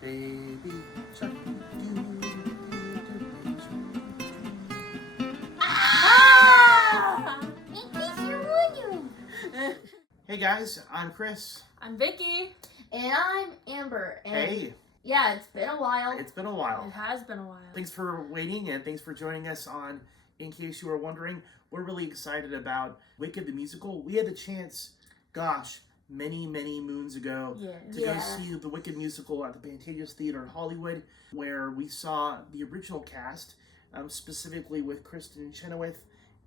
Baby shark. Ah! In case you're wondering. Hey guys, I'm Chris. I'm Vicky. And I'm Amber. And Hey. yeah, it's been a while. It's been a while. It has been a while. Thanks for waiting and thanks for joining us on In Case You Were Wondering. We're really excited about Wicked the Musical. We had the chance, gosh, many moons ago to go see the Wicked Musical at the Pantages Theater in Hollywood, where we saw the original cast, specifically with Kristen Chenoweth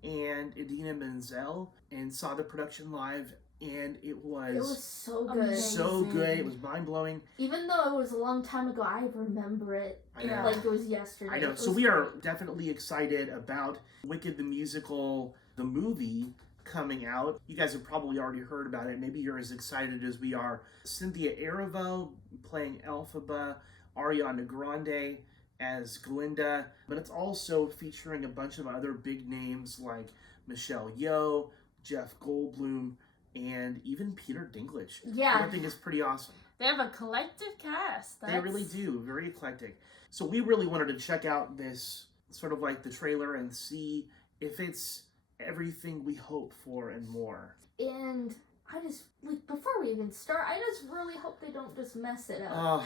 and Idina Menzel, and saw the production live, and it was so good. amazing. So good. It was mind-blowing. Even though it was a long time ago, I remember it I know. like it was yesterday. I know. So we are definitely excited about Wicked the Musical, the movie, coming out. You guys have probably already heard about it. Maybe you're as excited as we are. Cynthia Erivo playing Elphaba, Ariana Grande as Glinda, but it's also featuring a bunch of other big names like Yeoh, Jeff Goldblum, and even Peter Dinklage. Yeah. I think it's pretty awesome. They have a collective cast. They really do. Very eclectic. So we really wanted to check out this sort of like the trailer and see if it's everything we hope for and more. And I just, like, before we even start, I just really hope they don't just mess it up.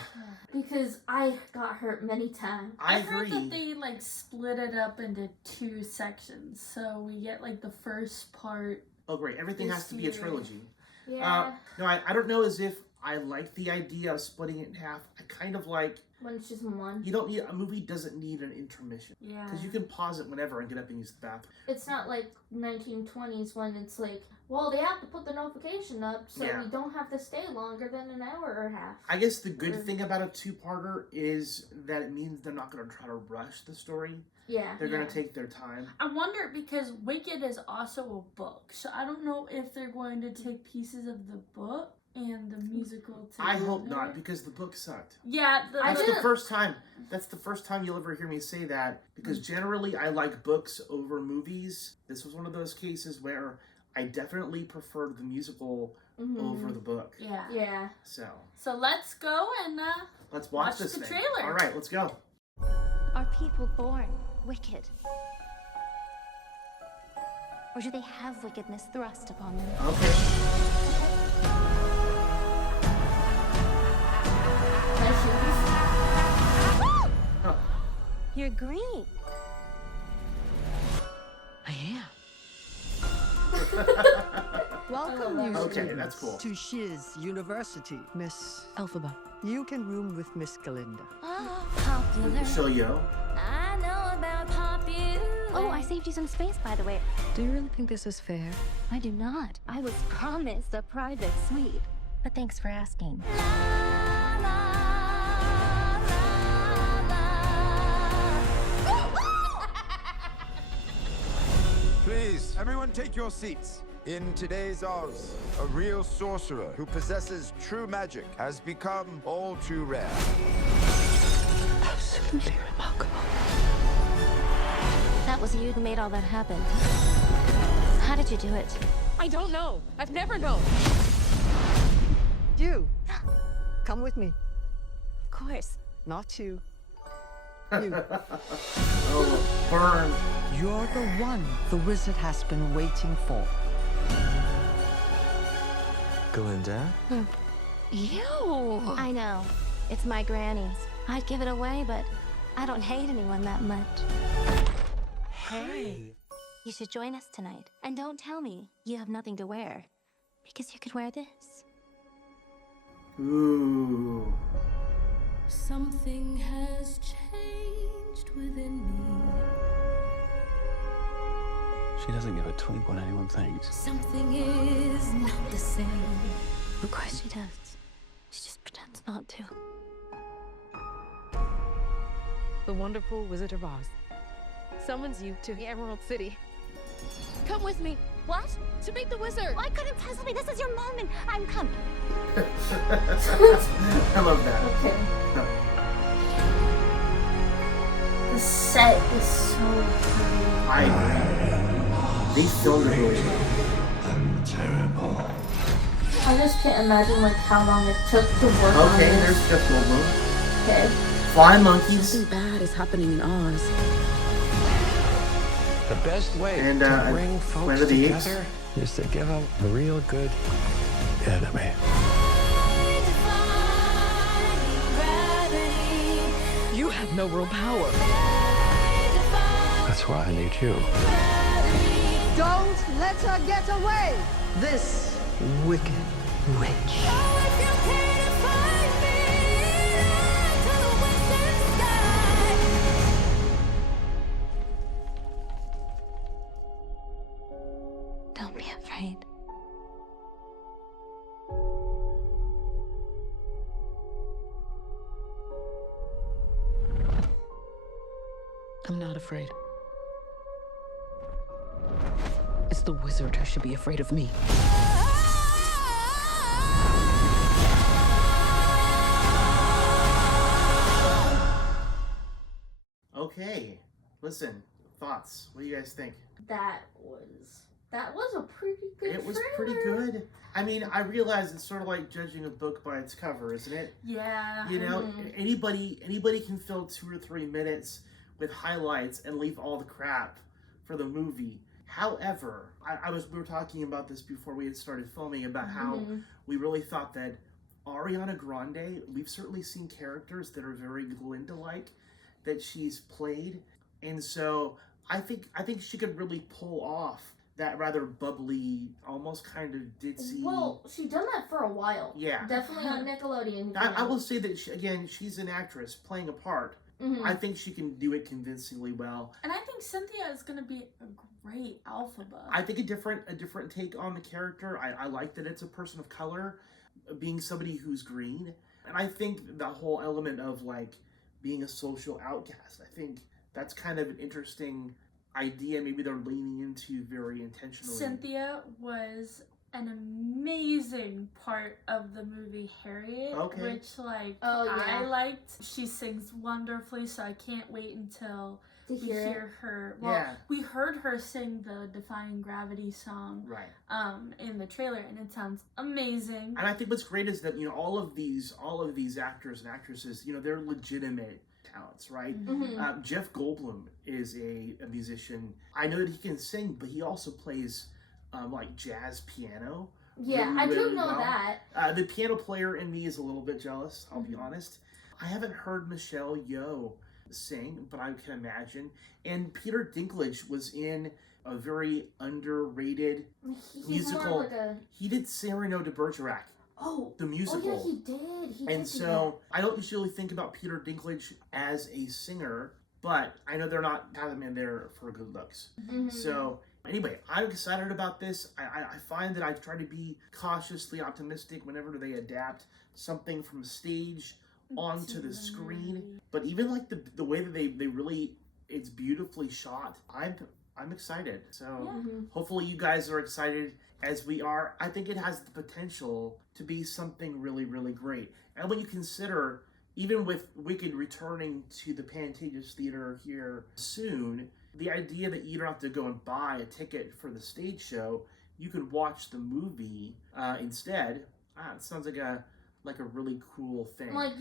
Because I got hurt many times. I heard agree. that they like split it up into 2 sections. So we get like the first part. Oh, great. Everything has to be a trilogy. Yeah. No, I don't know as if I like the idea of splitting it in half. I kind of like, When it's just one. you don't need, a movie doesn't need an intermission. Yeah. Because you can pause it whenever and get up and use the bathroom. It's not like 1920s when it's like, well, they have to put the notification up so we don't have to stay longer than an hour or a half. I guess the good thing about a 2-parter is that it means they're not going to try to rush the story. Yeah. They're going to take their time. I wonder because Wicked is also a book. So I don't know if they're going to take pieces of the book and the musical together. I hope not, because the book sucked. Yeah. That's the first time you'll ever hear me say that, because generally I like books over movies. This was one of those cases where I definitely preferred the musical over the book. Yeah. Yeah. So let's go and let's watch this the thing. trailer. All right, let's go. Are people born wicked? Or do they have wickedness thrust upon them? Okay. You're green. I am. Welcome, new Okay, students, that's cool. to Shiz University, Miss Elphaba. You can room with Miss Glinda. Popular. Show Yeoh. I know about popular. Oh, I saved you some space, by the way. Do you really think this is fair? I do not. I was promised a private suite. But thanks for asking. Please, everyone take your seats. In today's Oz, a real sorcerer who possesses true magic has become all too rare. Absolutely remarkable. That was you who made all that happen. How did you do it? I don't know. I've never known. You, come with me. Of course. Not you. You. Oh, burn. You're the one the wizard has been waiting for. Glinda? Ew. I know. It's my granny's. I'd give it away, but I don't hate anyone that much. Hey. You should join us tonight. And don't tell me you have nothing to wear. Because you could wear this. Ooh. Something has changed within me. She doesn't give a twink when anyone thinks. Something is not the same. Of course she does. She just pretends not to. The wonderful Wizard of Oz summons you to the Emerald City. Come with me. What? To meet the wizard. Why couldn't tell me this is your moment? I'm coming. I love that. Okay. The set is so pretty. I agree. They filmed it really well. I'm terrible. I just can't imagine like how long it took to work on Okay, this. there's Jeff Goldblum. Okay. Flying monkeys. Something bad is happening in Oz. The best way And, to bring folks Planet of the Apes. together is to give them a real good enemy. You have no real power. That's why I need you. Don't let her get away! This wicked witch. Don't be afraid. I'm not afraid. It's the wizard who should be afraid of me. Okay, listen, thoughts. What do you guys think? That was a pretty good It was trailer. pretty good. I mean, I realize it's sort of like judging a book by its cover, isn't it? Yeah. You know, anybody can fill 2 or 3 minutes with highlights and leave all the crap for the movie. However, we were talking about this before we had started filming about how we really thought that Ariana Grande, we've certainly seen characters that are very Glinda-like that she's played, and so I think she could really pull off that rather bubbly, almost kind of ditzy. Well, she's done that for a while. Yeah. Definitely on Nickelodeon. I will say that she's an actress playing a part. I think she can do it convincingly well. And I think Cynthia is going to be a great Elphaba. I think a different take on the character. I like that it's a person of color, being somebody who's green. And I think the whole element of like being a social outcast, I think that's kind of an interesting idea. Maybe they're leaning into very intentionally. Cynthia was an amazing part of the movie Harriet, which I liked. She sings wonderfully, so I can't wait until we hear her. Well, we heard her sing the Defying Gravity song in the trailer, and it sounds amazing. And I think what's great is that, you know, all of these actors and actresses, you know, they're legitimate talents, right? Jeff Goldblum is a musician. I know that he can sing, but he also plays like jazz piano. Yeah, I do know that. The piano player in me is a little bit jealous, I'll be honest. I haven't heard Michelle Yeoh sing, but I can imagine. And Peter Dinklage was in a very underrated musical. More like He did Cyrano de Bergerac. The musical. Oh, yeah, he did. He and did so I don't usually think about Peter Dinklage as a singer, but I know they're not having him in there for good looks. So anyway, I'm excited about this. I find that I try to be cautiously optimistic whenever they adapt something from stage onto the screen. But even like the way that they really, it's beautifully shot. I'm excited. So hopefully you guys are excited as we are. I think it has the potential to be something really, really great. And when you consider, even with Wicked returning to the Pantages Theater here soon, the idea that you don't have to go and buy a ticket for the stage show, you could watch the movie instead. It sounds like a really cool thing. Like,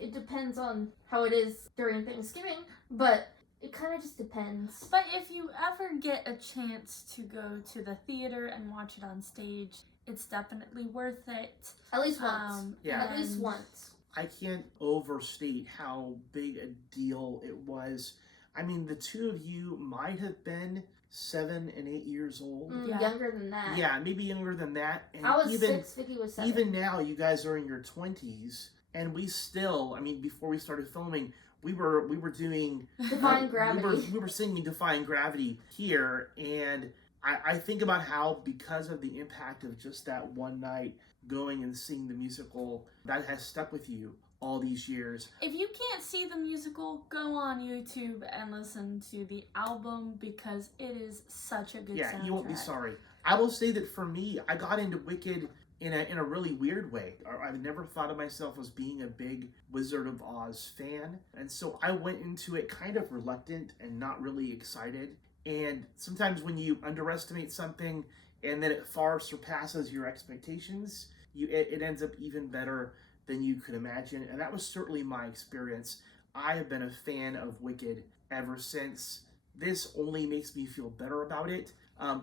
it depends on how it is during Thanksgiving, but it kind of just depends. But if you ever get a chance to go to the theater and watch it on stage, it's definitely worth it. At least once. At least once. I can't overstate how big a deal it was. I mean, the two of you might have been 7 and 8 years old. Younger than that. Yeah, maybe younger than that. And I was 6, Vicky was 7. Even now, you guys are in your 20s, and we still, I mean, before we started filming, we were doing Defying Gravity. We were singing Defying Gravity here, and I think about how, because of the impact of just that one night going and seeing the musical, that has stuck with you all these years. If you can't see the musical, go on YouTube and listen to the album, because it is such a good soundtrack. Yeah, you won't be sorry. I will say that for me, I got into Wicked in a really weird way. I've never thought of myself as being a big Wizard of Oz fan, and so I went into it kind of reluctant and not really excited. And sometimes when you underestimate something and then it far surpasses your expectations, it ends up even better than you could imagine. And that was certainly my experience. I have been a fan of Wicked ever since. This only makes me feel better about it.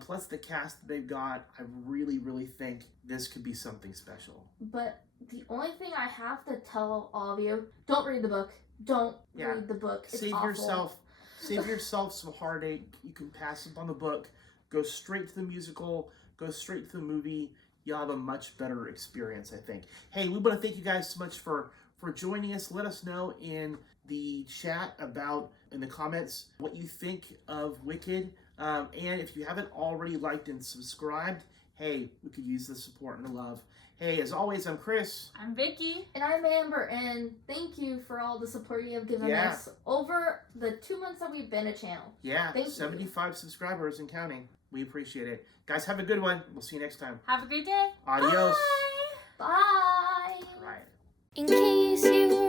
Plus the cast that they've got, I really, really think this could be something special. But the only thing I have to tell all of you, don't read the book. Don't read the book. It's awful. Save yourself some heartache. You can pass up on the book. Go straight to the musical. Go straight to the movie. You'll have a much better experience, I think. Hey, we want to thank you guys so much for joining us. Let us know in the chat in the comments what you think of Wicked. And if you haven't already liked and subscribed, hey, we could use the support and the love. Hey, as always, I'm Chris. I'm Vicky. And I'm Amber. And thank you for all the support you have given us over the 2 months that we've been a channel. Yeah, thank 75 you. Subscribers and counting. We appreciate it. Guys, have a good one. We'll see you next time. Have a great day. Adios. Bye. Bye. In case you